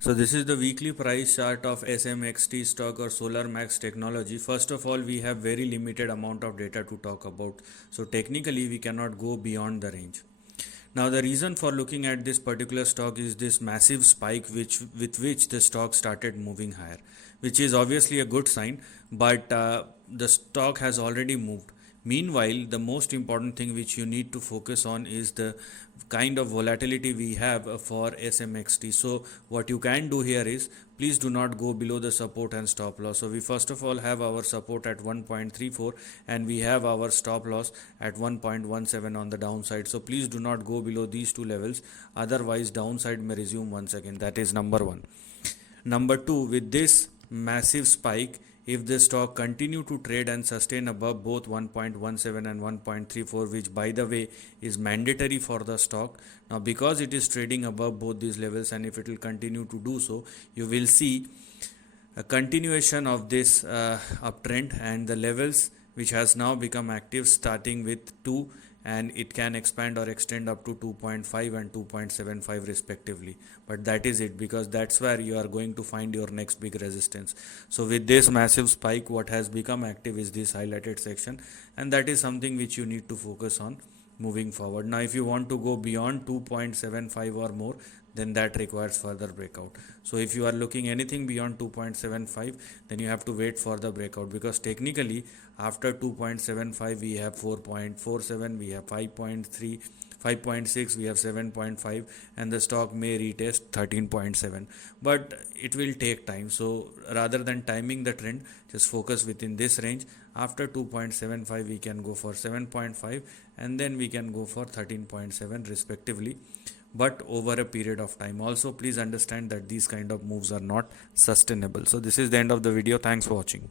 So this is the weekly price chart of SMXT stock or solarmax technology. First of all, we have very limited amount of data to talk about. So technically we cannot go beyond the range. Now the reason for looking at this particular stock is this massive spike with which the stock started moving higher, which is obviously a good sign, but the stock has already moved. Meanwhile, the most important thing which you need to focus on is the kind of volatility we have for SMXT. So what you can do here is, please do not go below the support and stop loss. So we first of all have our support at 1.34 and we have our stop loss at 1.17 on the downside. So please do not go below these two levels, otherwise downside may resume once again. That is number one. Number two, with this massive spike, if the stock continue to trade and sustain above both 1.17 and 1.34, which by the way is mandatory for the stock, now because it is trading above both these levels, and if it will continue to do so, you will see a continuation of this uptrend, and the levels which has now become active starting with 2, and it can expand or extend up to 2.5 and 2.75 respectively. But that is it, because that's where you are going to find your next big resistance. So with this massive spike, what has become active is this highlighted section, and that is something which you need to focus on moving forward. Now if you want to go beyond 2.75 or more, then that requires further breakout. So if you are looking anything beyond 2.75, then you have to wait for the breakout, because technically after 2.75 we have 4.47, we have 5.3, 5.6, we have 7.5, and the stock may retest 13.7, but it will take time. So rather than timing the trend, just focus within this range. After 2.75 we can go for 7.5, and then we can go for 13.7 respectively, but over a period of time. Also please understand that these kind of moves are not sustainable. So this is the end of the video. Thanks for watching.